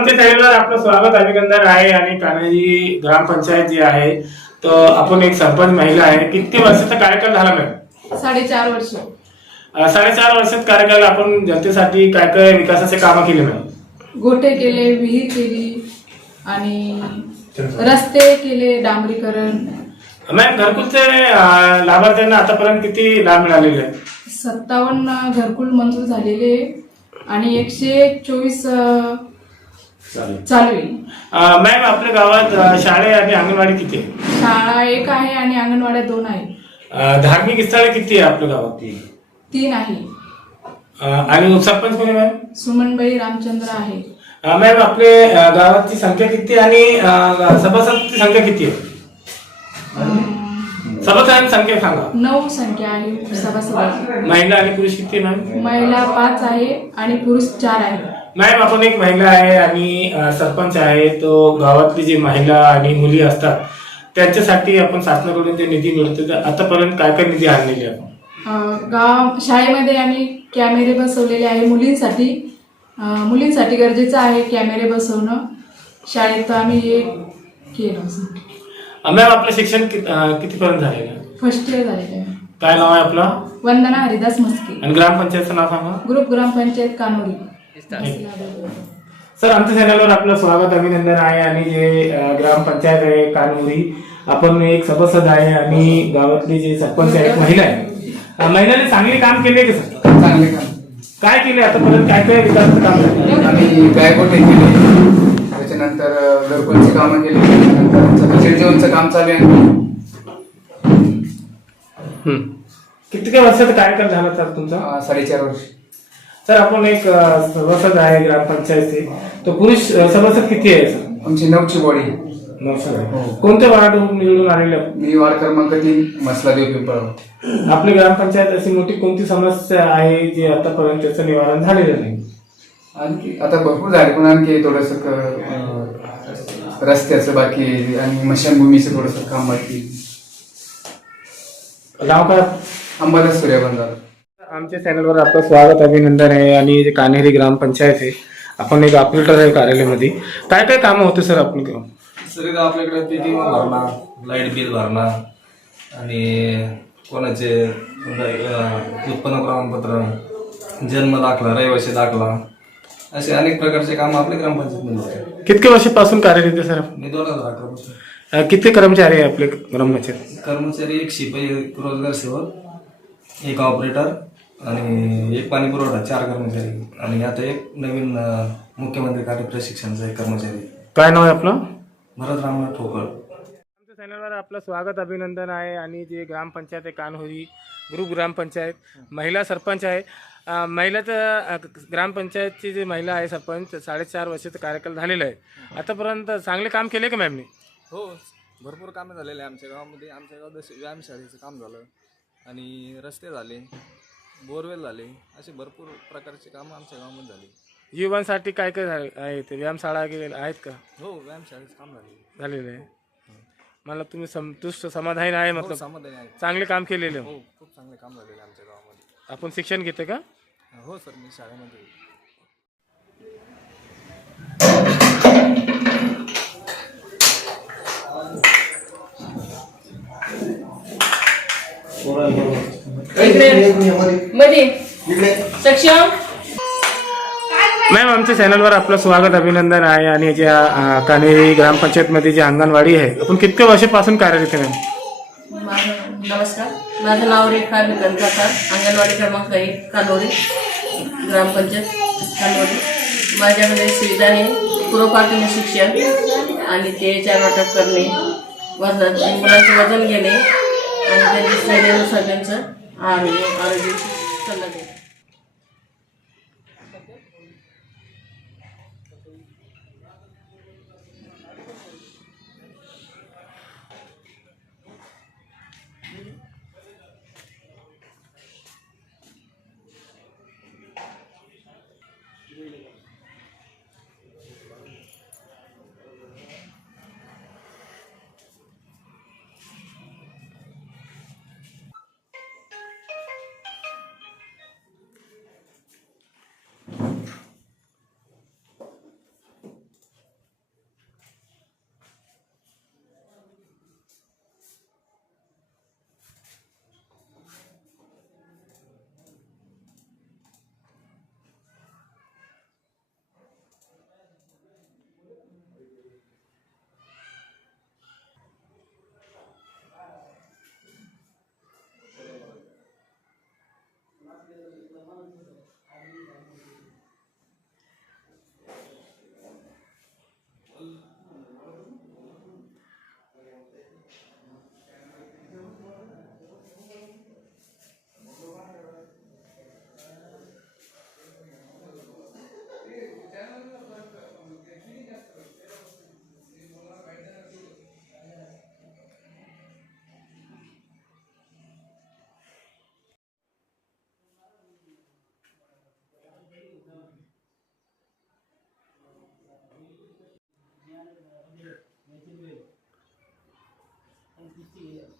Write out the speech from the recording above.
आमच्या चॅनलवर आपलं स्वागत अभिनंदन आहे. आणि कान्हाजी ग्रामपंचायत जी आहे तर आपण एक सरपंच महिला आहे. किती वर्षाचा कार्यकाल झाला मॅम? 4.5 वर्ष. 4.5 वर्षात कार्यकाल आपण जनतेसाठी काय काय विकासाचे कामं केले मॅम? गोठे केले, विहीर केली आणि रस्ते केले, डांबरीकरण. मॅम घरकुलचे लाभार्थ्यांना आतापर्यंत किती लाभ मिळालेले आहेत? 57 घरकुल मंजूर झालेले आणि 124 चालू आहे. मॅम आपल्या गावात शाळे आणि अंगणवाडी किती आहे? शाळा 1 आहे आणि अंगणवाड्या 2 आहे. धार्मिक स्थळे किती आहे आपल्या गावात? 3 आहे. आणि उपसरपंच कोणी मॅम? सुमनबाई रामचंद्र आहे. मॅम आपले गावाची संख्या किती आणि सभासदांची संख्या किती आहे? सभासदांची संख्या सांगा. 9 संख्या आहे सभासद. महिला आणि पुरुष किती आहे मॅम? महिला 5 आहे आणि पुरुष 4 आहे. मॅम आपण एक महिला आहे आणि सरपंच आहे. तो गावातली जी महिला आणि मुली असतात त्यांच्यासाठी आपण शासनाकडून जे निधी मिळतो तर आतापर्यंत काय काय निधी आणलेली आपण? गाव शाळेमध्ये आम्ही कॅमेरे बसवलेले आहे मुलींसाठी. मुलींसाठी गरजेचं आहे कॅमेरे बसवणं. शाळेत आम्ही हे केलं. मॅम आपलं शिक्षण कितीपर्यंत झालेलं आहे? फर्स्ट इयर झालेलं आहे. काय नाव आहे आपलं? वंदना हरिदास मस्के. आणि ग्रामपंचायतचं नाव सांगा. ग्रुप ग्रामपंचायत कानोडी. सर आमच्या चॅनलवर आपलं स्वागत अभिनंदन आहे. आणि जे ग्रामपंचायत आहे कानोरी आपण एक सभासद आहे आणि गावातली जे सरपंच आहे एक महिला आहे. महिलांनी चांगले काम केले की सर? चांगले काम काय केले आतापर्यंत? काय काय विकासाचं काम झालं? आम्ही गायकोटे केले, त्याच्यानंतर घरकुलची कामं केली, त्याच्यानंतर शेतजीवनचं काम चालू आहे. किती काय वर्षाचा कार्यकाल झाला सर तुमचा? 4.5 वर्ष. सर आपण एक सभासद आहे ग्रामपंचायतचे. तो पुरुष सभासद किती आहे सर? आमची 9ची बॉडी. 900 आहे. कोणत्या वार्डवरून निवडून आलेले आपण? मी वार्ड क्रमांक 3 मसला देव पिंपळ. आपली ग्रामपंचायत अशी मोठी कोणती समस्या आहे जी आतापर्यंत त्याचं निवारण झालेलं नाही? आणखी आता भरपूर झाले पण आणखी थोडस रस्त्याचं बाकी आहे आणि मशानभूमीचं थोडस काम बाकी. नाव काय? अंबादास सूर्यबंधार. आमच्या चॅनलवर आपलं स्वागत अभिनंदन आहे. आणि जे कान्हेरी ग्रामपंचायत आहे आपण एक ऑपरेटर आहे कार्यालयामध्ये. काय काय कामं होते सर आपण? सर आपल्याकडे पीटी भरणा, लाईट बिल भरणा आणि कोणाचे उत्पन्न प्रमाणपत्र, जन्म दाखला, रहिवासी दाखला असे अनेक प्रकारचे काम आपल्या ग्रामपंचायतीमध्ये होते. किती वर्षापासून कार्यरत आहे सर? मी 2011 पासून. किती कर्मचारी आहे आपले ग्रामपंचायत? कर्मचारी 1 शिपाई, 1 रोजगार सेवक, 1 ऑपरेटर आणि 1 पाणी पुरवठा, 4 कर्मचारी. आणि आता एक नवीन मुख्यमंत्री कार्य प्रशिक्षणाचा 1 कर्मचारी. काय नाव आहे आपलं? भरत रामनाथ ठोकळ. आमच्या चॅनलवर आपलं स्वागत अभिनंदन आहे. आणि जे ग्रामपंचायत आहे कान्होरी ग्रुप ग्रामपंचायत, महिला सरपंच आहे. महिलाचं ग्रामपंचायतची जी महिला आहे सरपंच 4.5 वर्षाचा कार्यकाल झालेला आहे. आतापर्यंत चांगले काम केले का मॅमने? हो, भरपूर कामे झालेले आहे आमच्या गावामध्ये. आमच्या गावात व्यायामशाळेचं काम झालं आणि रस्ते झाले, बोरवेल झाले, असे भरपूर प्रकारचे कामं आमच्या गावामध्ये झाली. युवांसाठी काय काय आहे ते व्यायामशाळा आहेत का? हो, व्यायामशाळेचं काम झालेलं आहे. मला तुम्ही संतुष्ट समाधानी आहे? मतलब समाधानी आहे. चांगले काम केलेले. हो, खूप चांगले काम झालेले आमच्या गावामध्ये. आपण शिक्षण घेते का? हो सर, मी शाळेमध्ये. मॅम आमच्या चॅनलवर आपलं स्वागत अभिनंदन आहे. आणि ज्या कान्हेरी ग्रामपंचायतमध्ये जी अंगणवाडी आहे आपण कितक्या वर्षापासून कार्यरत आहे मॅम? नमस्कार, माझं नाव रेखा विकंताकार, अंगणवाडी क्रमांक 1 कानोरी, ग्रामपंचायत कानोरी. माझ्याकडे सुविधा आहे पूर्वप्राथमिक शिक्षण आणि ते 4 वाटप करणे, मुलांचं वजन घेणे आणि त्यांच्या श्रेणीनुसार त्यांचं आरोग्य सल्ला देणे. ती